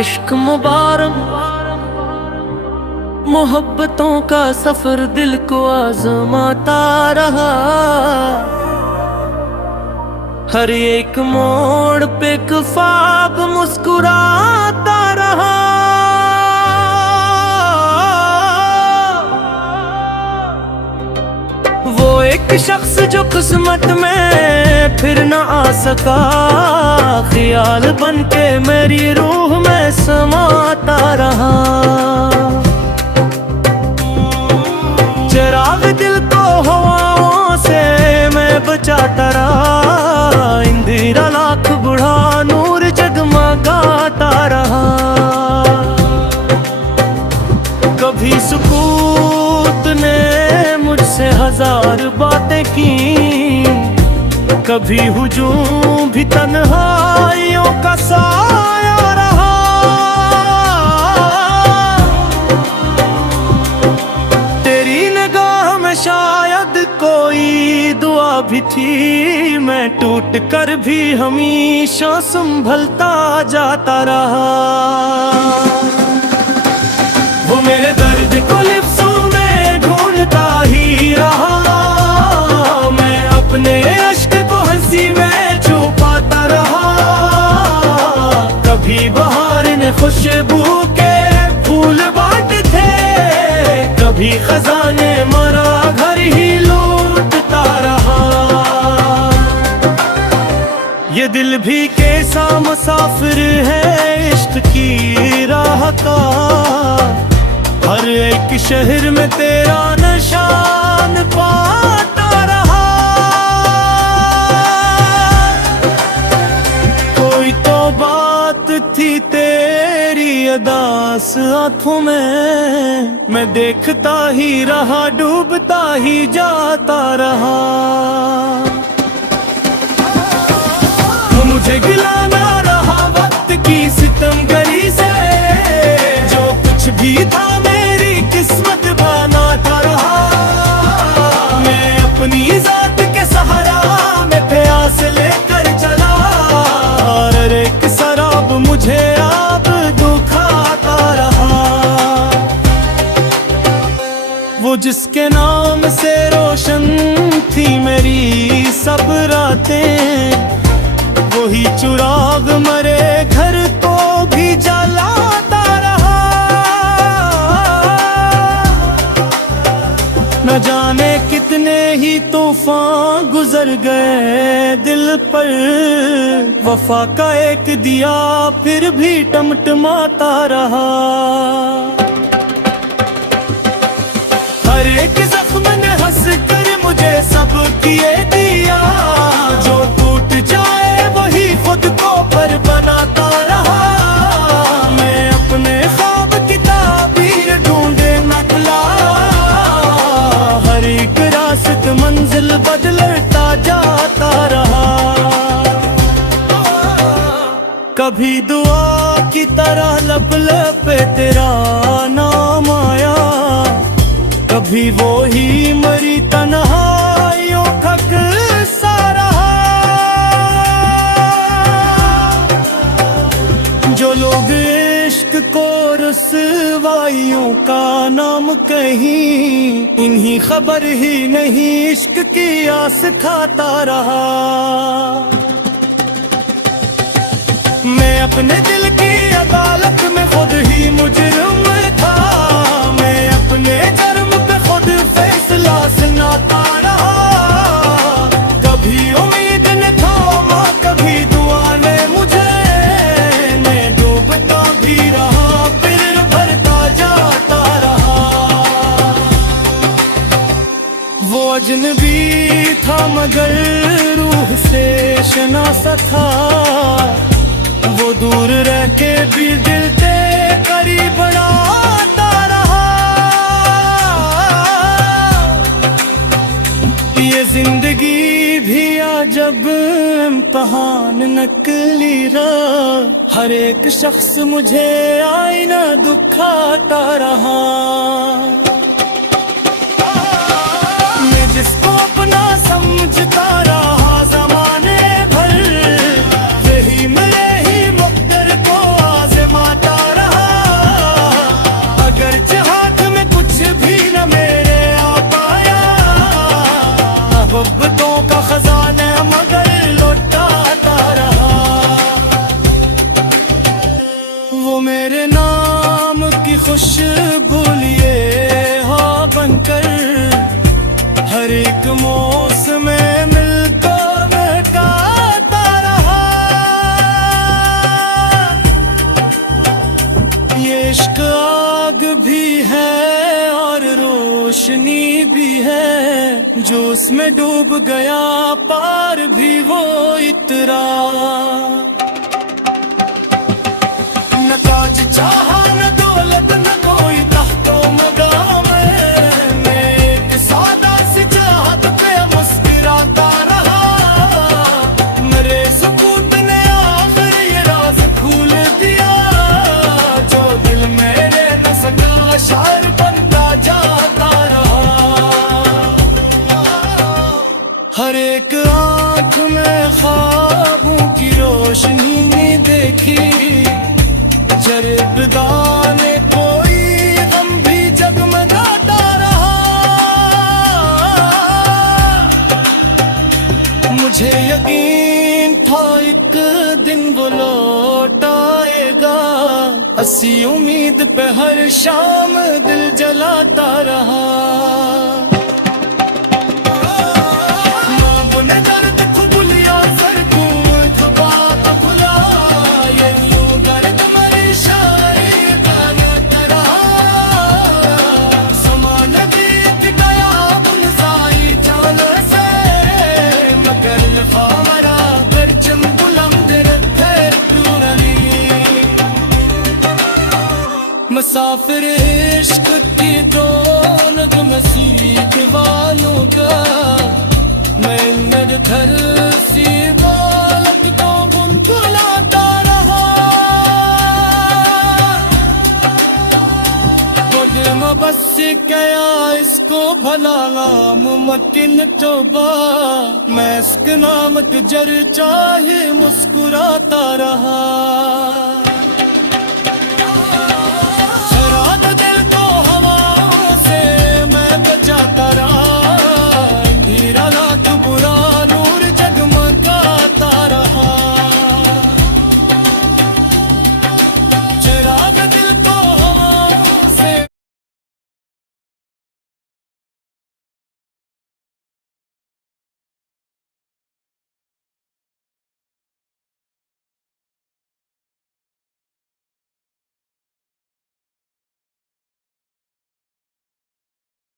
इश्क मुबारक मोहब्बतों का सफर दिल को आजमाता रहा। हर एक मोड़ पे ख्वाब मुस्कुराता रहा। वो एक शख्स जो किस्मत में फिर न आ सका, ख्याल बन के मेरी रूह में समाता रहा। चिराग दिल को हवाओं से मैं बचाता रहा, इंदिरा लाख बुढ़ा नूर जगमगाता रहा। कभी सुकूत ने मुझसे हजार बातें की, कभी हुजूम भी तन्हाइयों का साया रहा। तेरी निगाह में शायद कोई दुआ भी थी, मैं टूट कर भी हमेशा संभलता जाता रहा। वो मेरे दर्द को लिफ्ज़ों में ढूंढता ही रहा, मैं अपने अश्क को हंसी में छुपाता रहा। कभी बहार ने खुशबू के फूल बांटे थे, कभी खजाने मरा घर ही लूटता रहा। ये दिल भी कैसा मुसाफिर है इश्क की राह का, हर एक शहर में तेरा निशान पाता रहा। कोई तो बात थी तेरी अदास आंखों में, मैं देखता ही रहा डूबता ही जाता रहा। मुझे गिला ना रहा वक्त की सितमगरी से, जो कुछ भी था मेरी किस्मत बनाता रहा। मैं अपनी जात के सहारा में प्यास लेकर चला, हर एक शराब मुझे अब दुखाता रहा। वो जिसके नाम से रोशन थी मेरी सब रातें, वही चुराग मरे घर को भी जलाता रहा। न जाने कितने ही तूफान गुजर गए दिल पर, वफा का एक दिया फिर भी टमटमाता रहा। हर एक जख्म ने हंस कर मुझे सब किए दिया, जो टूट जाए वही खुद को पर बनाता रहा। मैं अपने ख्वाब की ताबीर ढूंढे निकला, हर एक रास्त मंजिल बदलता जाता रहा। कभी दुआ की तरह लब पे तेरा नाम आया, कभी वो ही मरी तन्हाइयों थक सा रहा। जो लोग इश्क को रुसवाइयों का नाम कहीं, इन्हीं खबर ही नहीं इश्क की आस खाता रहा। मैं अपने दिल की अदालत में खुद ही मुजरिम था, मैं अपने जुर्म पे खुद फैसला सुनाता रहा। कभी उम्मीद ने थामा, कभी दुआ ने मुझे, मैं डूबता भी रहा फिर भरता जाता रहा। वो अजनबी था मगर रूह से शनासा था, वो दूर रह के भी दिल के करीब बढ़ाता रहा। ये जिंदगी भी अजब इम्तहान नकली रहा, हर एक शख्स मुझे आईना दुखाता रहा। खुशबू लिए हाँ बनकर, हर एक मौसम में मिलकर महकाता रहा। ये इश्क आग भी है और रोशनी भी है, जो उसमें डूब गया पार भी वो इतरा। न ताज चाहा न दौलत न कोई तख्तो मकाम है, मैं एक सादा सी चाहत पे मुस्कुराता रहा। मेरे सुकूत ने आखिर ये राज खोल दिया, जो दिल मेरे न सका शायर बनता जाता रहा। हर एक आँख में ख्वाबों की रोशनी देखी, जरबदाने कोई गम भी जगमगाता रहा। मुझे यकीन था एक दिन वो लौट आएगा, हंसी उम्मीद पे हर शाम दिल जलाता रहा। मुसाफिर इश्क की दौलत मसीह वालों का, मैं निर्धर सी दौलत को बुनकुलाता रहा। खुद बस क्या इसको भला मुमकिन तोबा, मैं इसके नाम के जर चाहे मुस्कुराता रहा।